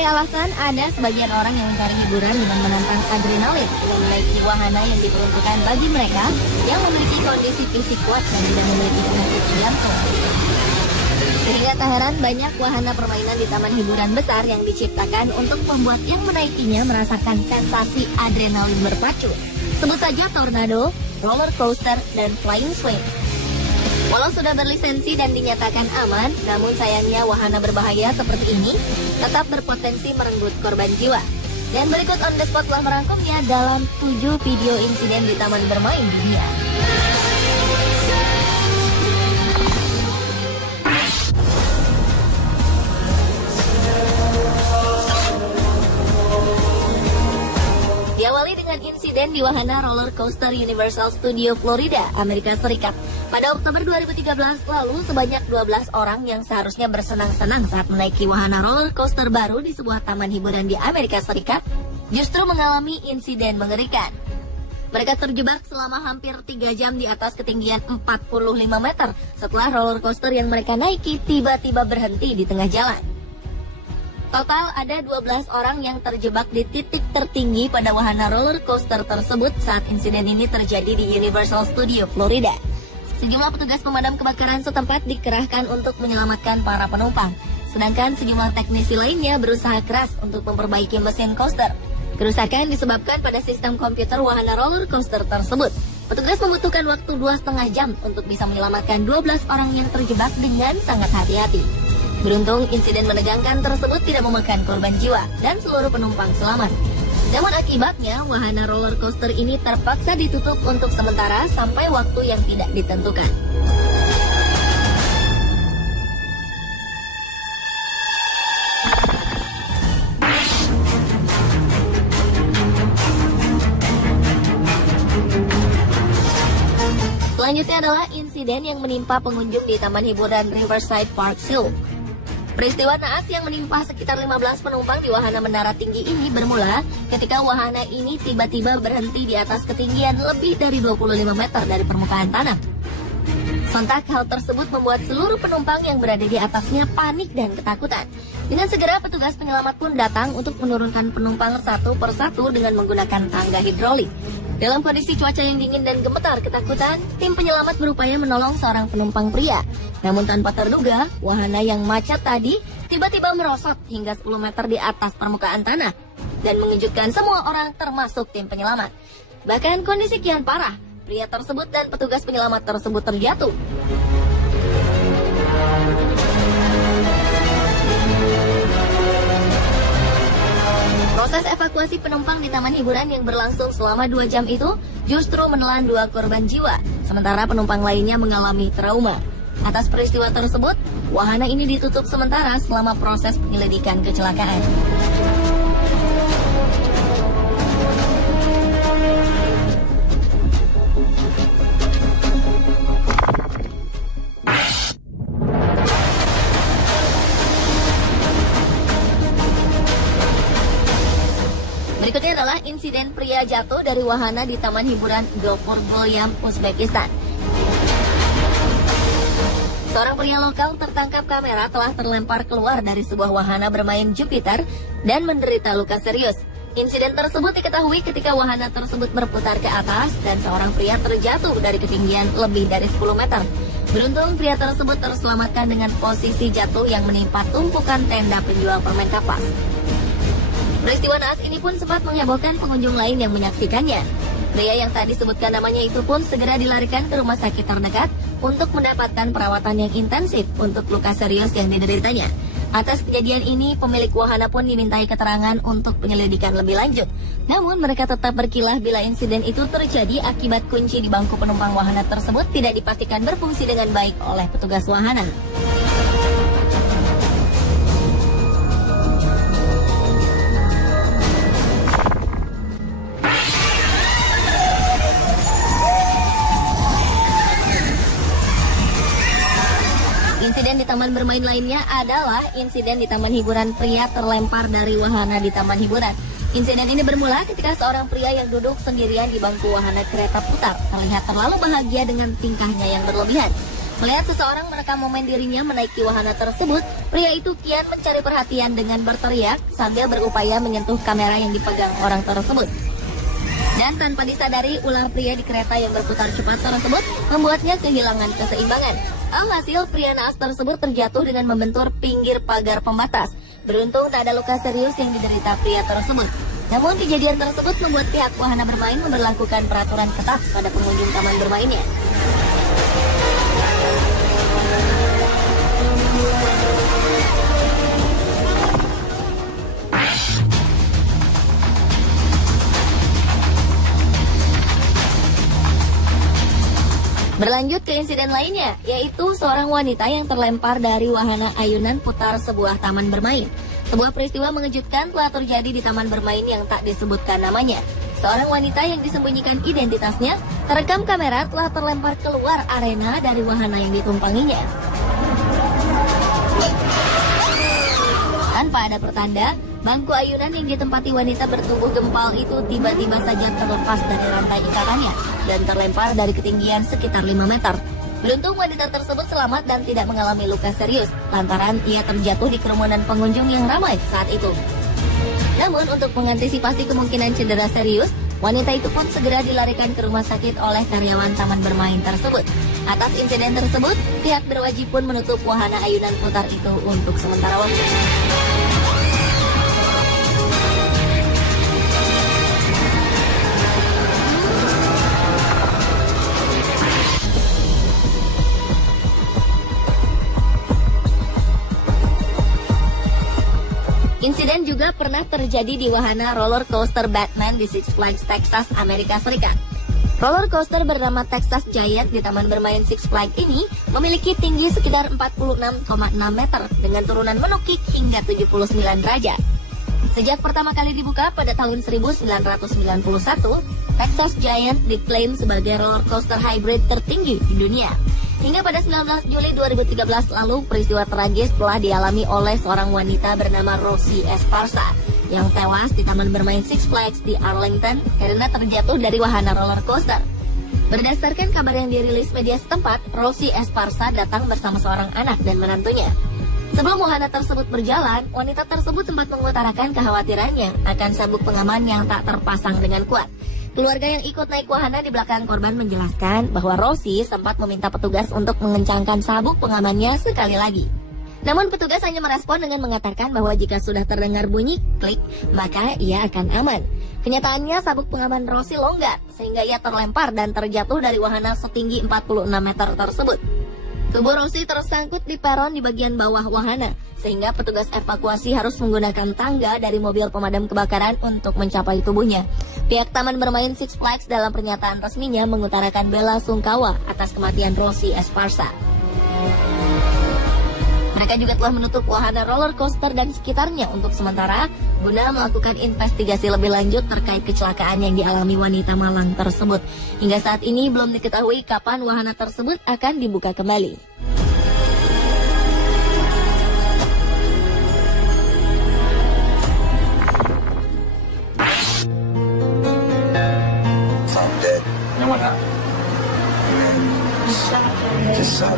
Sebagai alasan, ada sebagian orang yang mencari hiburan dengan menantang adrenalin dengan menaiki wahana yang diperuntukkan bagi mereka yang memiliki kondisi fisik kuat dan tidak memiliki penyakit jantung. Sehingga tak heran banyak wahana permainan di taman hiburan besar yang diciptakan untuk membuat yang menaikinya merasakan sensasi adrenalin berpacu. Sebut saja tornado, roller coaster, dan flying swing. Walau sudah berlisensi dan dinyatakan aman, namun sayangnya wahana berbahaya seperti ini tetap berpotensi merenggut korban jiwa. Dan berikut on the spot telah merangkumnya dalam 7 video insiden di taman bermain dunia. Diawali dengan insiden di wahana roller coaster Universal Studio Florida, Amerika Serikat. Pada Oktober 2013 lalu, sebanyak 12 orang yang seharusnya bersenang-senang saat menaiki wahana roller coaster baru di sebuah taman hiburan di Amerika Serikat, justru mengalami insiden mengerikan. Mereka terjebak selama hampir 3 jam di atas ketinggian 45 meter setelah roller coaster yang mereka naiki tiba-tiba berhenti di tengah jalan. Total ada 12 orang yang terjebak di titik tertinggi pada wahana roller coaster tersebut saat insiden ini terjadi di Universal Studio Florida. Sejumlah petugas pemadam kebakaran setempat dikerahkan untuk menyelamatkan para penumpang, sedangkan sejumlah teknisi lainnya berusaha keras untuk memperbaiki mesin coaster. Kerusakan disebabkan pada sistem komputer wahana roller coaster tersebut. Petugas membutuhkan waktu 2,5 jam untuk bisa menyelamatkan 12 orang yang terjebak dengan sangat hati-hati. Beruntung, insiden menegangkan tersebut tidak memakan korban jiwa dan seluruh penumpang selamat. Namun akibatnya, wahana roller coaster ini terpaksa ditutup untuk sementara sampai waktu yang tidak ditentukan. Selanjutnya adalah insiden yang menimpa pengunjung di Taman Hiburan Riverside Park Slope. Peristiwa naas yang menimpa sekitar 15 penumpang di wahana menara tinggi ini bermula ketika wahana ini tiba-tiba berhenti di atas ketinggian lebih dari 25 meter dari permukaan tanah. Sontak hal tersebut membuat seluruh penumpang yang berada di atasnya panik dan ketakutan. Dengan segera petugas penyelamat pun datang untuk menurunkan penumpang satu persatu dengan menggunakan tangga hidrolik. Dalam kondisi cuaca yang dingin dan gemetar ketakutan, tim penyelamat berupaya menolong seorang penumpang pria. Namun tanpa terduga, wahana yang macet tadi tiba-tiba merosot hingga 10 meter di atas permukaan tanah dan mengejutkan semua orang termasuk tim penyelamat. Bahkan kondisi kian parah, pria tersebut dan petugas penyelamat tersebut terjatuh. Proses evakuasi penumpang di taman hiburan yang berlangsung selama 2 jam itu justru menelan 2 korban jiwa, sementara penumpang lainnya mengalami trauma. Atas peristiwa tersebut, wahana ini ditutup sementara selama proses penyelidikan kecelakaan. Berikutnya adalah insiden pria jatuh dari wahana di Taman Hiburan Gofur Bolyam, Uzbekistan. Seorang pria lokal tertangkap kamera telah terlempar keluar dari sebuah wahana bermain Jupiter dan menderita luka serius. Insiden tersebut diketahui ketika wahana tersebut berputar ke atas dan seorang pria terjatuh dari ketinggian lebih dari 10 meter. Beruntung pria tersebut terselamatkan dengan posisi jatuh yang menimpa tumpukan tenda penjual permen kapas. Peristiwa naas ini pun sempat menghebohkan pengunjung lain yang menyaksikannya. Pria yang tak disebutkan namanya itu pun segera dilarikan ke rumah sakit terdekat untuk mendapatkan perawatan yang intensif untuk luka serius yang dideritanya. Atas kejadian ini, pemilik wahana pun dimintai keterangan untuk penyelidikan lebih lanjut. Namun mereka tetap berkilah bila insiden itu terjadi akibat kunci di bangku penumpang wahana tersebut tidak dipastikan berfungsi dengan baik oleh petugas wahana. Insiden di taman bermain lainnya adalah insiden di taman hiburan pria terlempar dari wahana di taman hiburan. Insiden ini bermula ketika seorang pria yang duduk sendirian di bangku wahana kereta putar terlihat terlalu bahagia dengan tingkahnya yang berlebihan. Melihat seseorang merekam momen dirinya menaiki wahana tersebut, pria itu kian mencari perhatian dengan berteriak sambil berupaya menyentuh kamera yang dipegang orang tersebut. Dan tanpa disadari, ulah pria di kereta yang berputar cepat tersebut membuatnya kehilangan keseimbangan. Alhasil, pria naas tersebut terjatuh dengan membentur pinggir pagar pembatas. Beruntung tak ada luka serius yang diderita pria tersebut. Namun kejadian tersebut membuat pihak wahana bermain memberlakukan peraturan ketat pada pengunjung taman bermainnya. Berlanjut ke insiden lainnya, yaitu seorang wanita yang terlempar dari wahana ayunan putar sebuah taman bermain. Sebuah peristiwa mengejutkan telah terjadi di taman bermain yang tak disebutkan namanya. Seorang wanita yang disembunyikan identitasnya terekam kamera telah terlempar keluar arena dari wahana yang ditumpanginya. Tanpa ada pertanda, bangku ayunan yang ditempati wanita bertubuh gempal itu tiba-tiba saja terlepas dari rantai ikatannya dan terlempar dari ketinggian sekitar 5 meter. Beruntung wanita tersebut selamat dan tidak mengalami luka serius, lantaran ia terjatuh di kerumunan pengunjung yang ramai saat itu. Namun untuk mengantisipasi kemungkinan cedera serius, wanita itu pun segera dilarikan ke rumah sakit oleh karyawan taman bermain tersebut. Atas insiden tersebut, pihak berwajib pun menutup wahana ayunan putar itu untuk sementara waktu. Insiden juga pernah terjadi di wahana roller coaster Batman di Six Flags Texas, Amerika Serikat. Roller coaster bernama Texas Giant di taman bermain Six Flags ini memiliki tinggi sekitar 46,6 meter dengan turunan menukik hingga 79 derajat. Sejak pertama kali dibuka pada tahun 1991, Texas Giant diklaim sebagai roller coaster hybrid tertinggi di dunia. Hingga pada 19 Juli 2013 lalu, peristiwa tragis telah dialami oleh seorang wanita bernama Rosie Esparza yang tewas di taman bermain Six Flags di Arlington karena terjatuh dari wahana roller coaster. Berdasarkan kabar yang dirilis media setempat, Rosie Esparza datang bersama seorang anak dan menantunya. Sebelum wahana tersebut berjalan, wanita tersebut sempat mengutarakan kekhawatirannya akan sabuk pengaman yang tak terpasang dengan kuat. Keluarga yang ikut naik wahana di belakang korban menjelaskan bahwa Rosie sempat meminta petugas untuk mengencangkan sabuk pengamannya sekali lagi. Namun petugas hanya merespon dengan mengatakan bahwa jika sudah terdengar bunyi klik, maka ia akan aman. Kenyataannya sabuk pengaman Rosie longgar, sehingga ia terlempar dan terjatuh dari wahana setinggi 46 meter tersebut. Tubuh Rosie tersangkut di peron di bagian bawah wahana, sehingga petugas evakuasi harus menggunakan tangga dari mobil pemadam kebakaran untuk mencapai tubuhnya. Pihak Taman Bermain Six Flags dalam pernyataan resminya mengutarakan bela sungkawa atas kematian Rosie Esparza. Mereka juga telah menutup wahana roller coaster dan sekitarnya untuk sementara guna melakukan investigasi lebih lanjut terkait kecelakaan yang dialami wanita malang tersebut. Hingga saat ini belum diketahui kapan wahana tersebut akan dibuka kembali.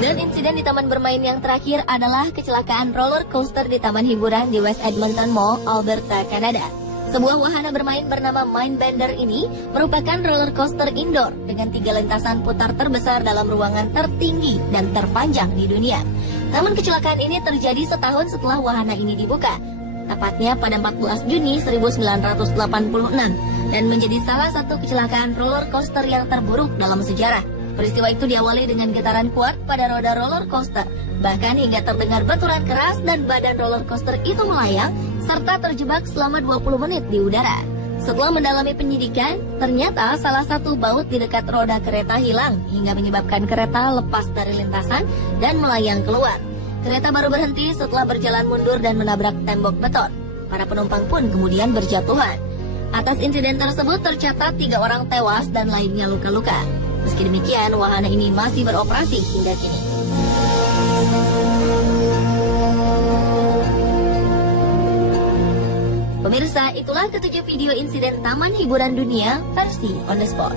Dan insiden di taman bermain yang terakhir adalah kecelakaan roller coaster di taman hiburan di West Edmonton Mall, Alberta, Kanada. Sebuah wahana bermain bernama Mindbender ini merupakan roller coaster indoor dengan 3 lintasan putar terbesar dalam ruangan tertinggi dan terpanjang di dunia. Namun kecelakaan ini terjadi setahun setelah wahana ini dibuka, tepatnya pada 14 Juni 1986, dan menjadi salah satu kecelakaan roller coaster yang terburuk dalam sejarah. Peristiwa itu diawali dengan getaran kuat pada roda roller coaster, bahkan hingga terdengar benturan keras dan badan roller coaster itu melayang serta terjebak selama 20 menit di udara. Setelah mendalami penyidikan, ternyata salah satu baut di dekat roda kereta hilang hingga menyebabkan kereta lepas dari lintasan dan melayang keluar. Kereta baru berhenti setelah berjalan mundur dan menabrak tembok beton. Para penumpang pun kemudian berjatuhan. Atas insiden tersebut tercatat 3 orang tewas dan lainnya luka-luka. Meski demikian, wahana ini masih beroperasi hingga kini. Pemirsa, itulah ketujuh video insiden taman hiburan dunia versi On The Spot.